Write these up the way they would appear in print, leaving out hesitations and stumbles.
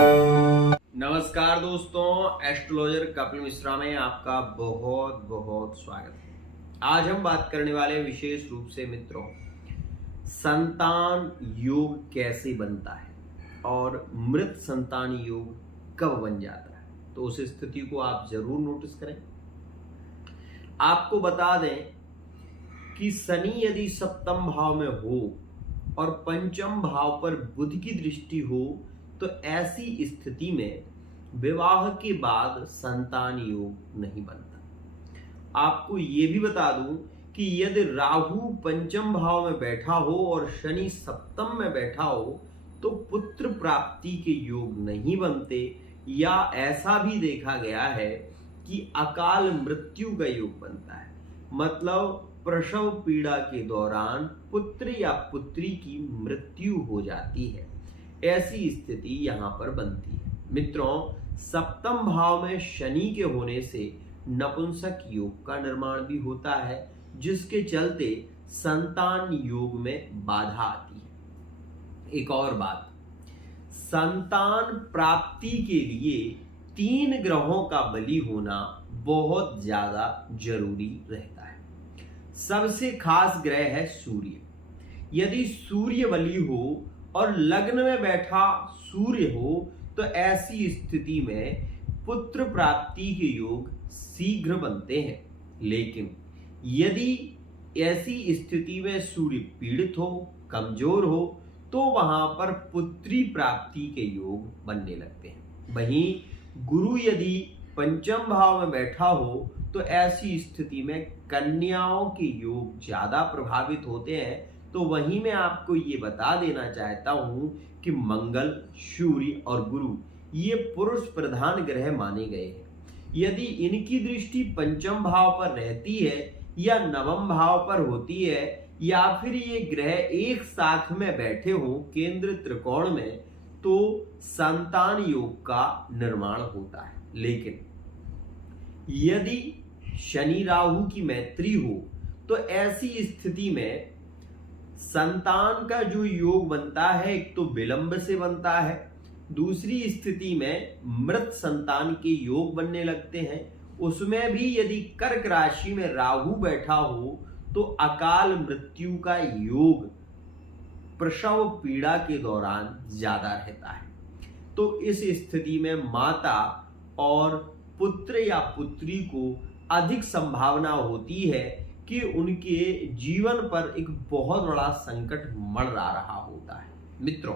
नमस्कार दोस्तों, एस्ट्रोलॉजर कपिल मिश्रा में आपका बहुत बहुत स्वागत है। आज हम बात करने वाले विशेष रूप से मित्रों, संतान योग कैसे बनता है और मृत संतान योग कब बन जाता है। तो उस स्थिति को आप जरूर नोटिस करें। आपको बता दें कि शनि यदि सप्तम भाव में हो और पंचम भाव पर बुध की दृष्टि हो तो ऐसी स्थिति में विवाह के बाद संतान योग नहीं बनता। आपको यह भी बता दूं कि यदि राहु पंचम भाव में बैठा हो और शनि सप्तम में बैठा हो तो पुत्र प्राप्ति के योग नहीं बनते, या ऐसा भी देखा गया है कि अकाल मृत्यु का योग बनता है। मतलब प्रसव पीड़ा के दौरान पुत्र या पुत्री की मृत्यु हो जाती है। ऐसी स्थिति यहां पर बनती है। मित्रों, सप्तम भाव में शनि के होने से नपुंसक योग का निर्माण भी होता है, जिसके चलते संतान योग में बाधा आती है। एक और बात, संतान प्राप्ति के लिए 3 ग्रहों का बलि होना बहुत ज्यादा जरूरी रहता है। सबसे खास ग्रह है सूर्य। यदि सूर्य बलि हो और लग्न में बैठा सूर्य हो तो ऐसी स्थिति में पुत्र प्राप्ति के योग शीघ्र बनते हैं। लेकिन यदि ऐसी स्थिति में सूर्य पीड़ित हो, कमजोर हो, तो वहां पर पुत्री प्राप्ति के योग बनने लगते हैं। वहीं गुरु यदि पंचम भाव में बैठा हो तो ऐसी स्थिति में कन्याओं के योग ज्यादा प्रभावित होते हैं। तो वहीं मैं आपको ये बता देना चाहता हूं कि मंगल, सूर्य और गुरु ये पुरुष प्रधान ग्रह माने गए हैं। यदि इनकी दृष्टि पंचम भाव पर रहती है या नवम भाव पर होती है, या फिर ये ग्रह एक साथ में बैठे हो केंद्र त्रिकोण में, तो संतान योग का निर्माण होता है। लेकिन यदि शनि राहु की मैत्री हो तो ऐसी स्थिति में संतान का जो योग बनता है, एक तो विलंब से बनता है, दूसरी स्थिति में मृत संतान के योग बनने लगते हैं। उसमें भी यदि कर्क राशि में राहु बैठा हो तो अकाल मृत्यु का योग प्रसव पीड़ा के दौरान ज्यादा रहता है। तो इस स्थिति में माता और पुत्र या पुत्री को अधिक संभावना होती है कि उनके जीवन पर एक बहुत बड़ा संकट मंडरा रहा होता है। मित्रों,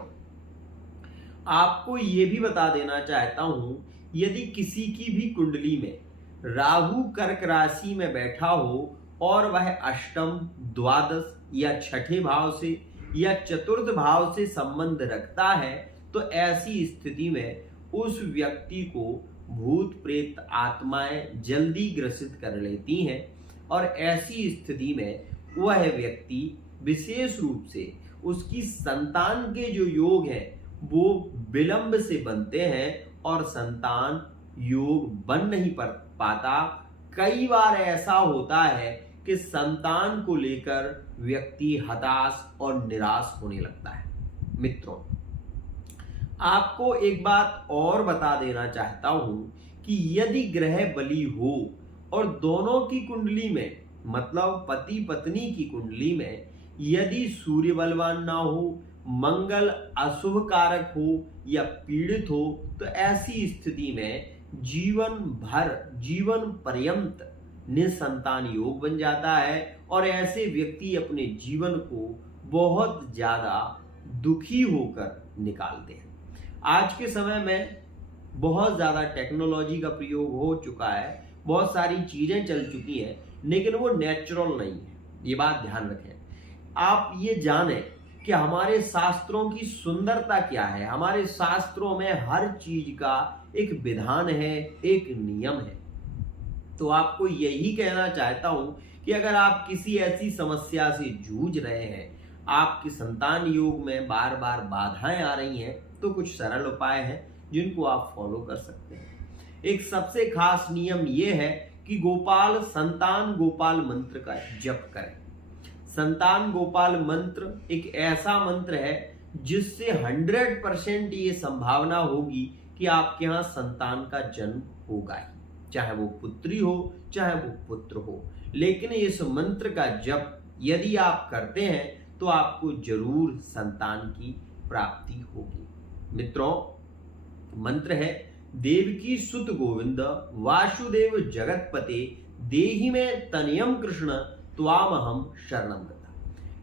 आपको यह भी बता देना चाहता हूं, यदि किसी की भी कुंडली में राहु कर्क राशि में बैठा हो और वह अष्टम, द्वादश या छठे भाव से या चतुर्थ भाव से संबंध रखता है, तो ऐसी स्थिति में उस व्यक्ति को भूत प्रेत आत्माएं जल्दी ग्रसित कर लेती हैं। और ऐसी स्थिति में वह व्यक्ति विशेष रूप से उसकी संतान के जो योग हैं वो विलंब से बनते हैं और संतान योग बन नहीं पाता। कई बार ऐसा होता है कि संतान को लेकर व्यक्ति हताश और निराश होने लगता है। मित्रों, आपको एक बात और बता देना चाहता हूं कि यदि ग्रह बलि हो और दोनों की कुंडली में, मतलब पति पत्नी की कुंडली में, यदि सूर्य बलवान ना हो, मंगल अशुभ कारक हो या पीड़ित हो, तो ऐसी स्थिति में जीवन पर्यंत निसंतान योग बन जाता है और ऐसे व्यक्ति अपने जीवन को बहुत ज्यादा दुखी होकर निकालते हैं। आज के समय में बहुत ज्यादा टेक्नोलॉजी का प्रयोग हो चुका है, बहुत सारी चीजें चल चुकी हैं, लेकिन वो नेचुरल नहीं है। ये बात ध्यान रखें। आप ये जानें कि हमारे शास्त्रों की सुंदरता क्या है। हमारे शास्त्रों में हर चीज का एक विधान है, एक नियम है। तो आपको यही कहना चाहता हूं कि अगर आप किसी ऐसी समस्या से जूझ रहे हैं, आपकी संतान योग में बार बार बाधाएं आ रही हैं, तो कुछ सरल उपाय हैं जिनको आप फॉलो कर सकते हैं। एक सबसे खास नियम यह है कि संतान गोपाल मंत्र का जप करें। संतान गोपाल मंत्र एक ऐसा मंत्र है जिससे 100% ये संभावना होगी कि आपके यहाँ संतान का जन्म होगा ही, चाहे वो पुत्री हो चाहे वो पुत्र हो। लेकिन इस मंत्र का जप यदि आप करते हैं तो आपको जरूर संतान की प्राप्ति होगी। मित्रों, मंत्र है देवकी सुत गोविंद वासुदेव जगतपते देहि में तनयम कृष्ण त्वामहम शरणम गता।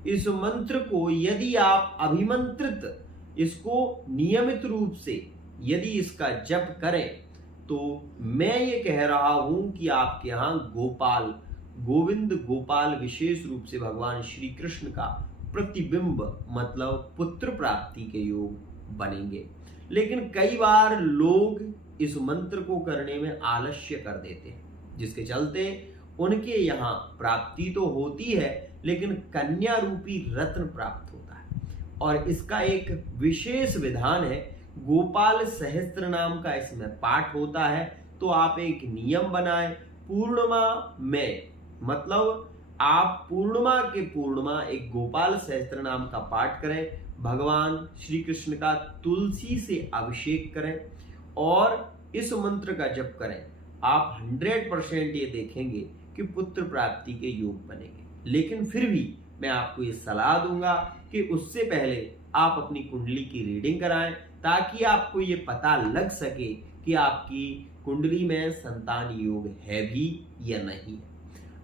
इस मंत्र को यदि आप अभिमंत्रित इसको नियमित रूप से यदि इसका जप करें तो मैं ये कह रहा हूं कि आपके यहां गोपाल गोविंद गोपाल विशेष रूप से भगवान श्री कृष्ण का प्रतिबिंब मतलब पुत्र प्राप्ति के योग बनेंगे। लेकिन कई बार लोग इस मंत्र को करने में आलस्य कर देते हैं, जिसके चलते उनके यहाँ प्राप्ति तो होती है लेकिन कन्या रूपी रत्न प्राप्त होता है। और इसका एक विशेष विधान है, गोपाल सहस्त्र नाम का इसमें पाठ होता है। तो आप एक नियम बनाएं, पूर्णिमा में मतलब आप पूर्णिमा के पूर्णिमा एक गोपाल सहस्त्र नाम का पाठ करें, भगवान श्री कृष्ण का तुलसी से अभिषेक करें और इस मंत्र का जप करें। आप 100% ये देखेंगे कि पुत्र प्राप्ति के योग बनेंगे। लेकिन फिर भी मैं आपको ये सलाह दूंगा कि उससे पहले आप अपनी कुंडली की रीडिंग कराएं, ताकि आपको ये पता लग सके कि आपकी कुंडली में संतान योग है भी या नहीं है।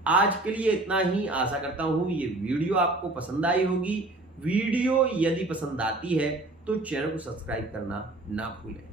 आज के लिए इतना ही। आशा करता हूं ये वीडियो आपको पसंद आई होगी। वीडियो यदि पसंद आती है तो चैनल को सब्सक्राइब करना ना भूलें।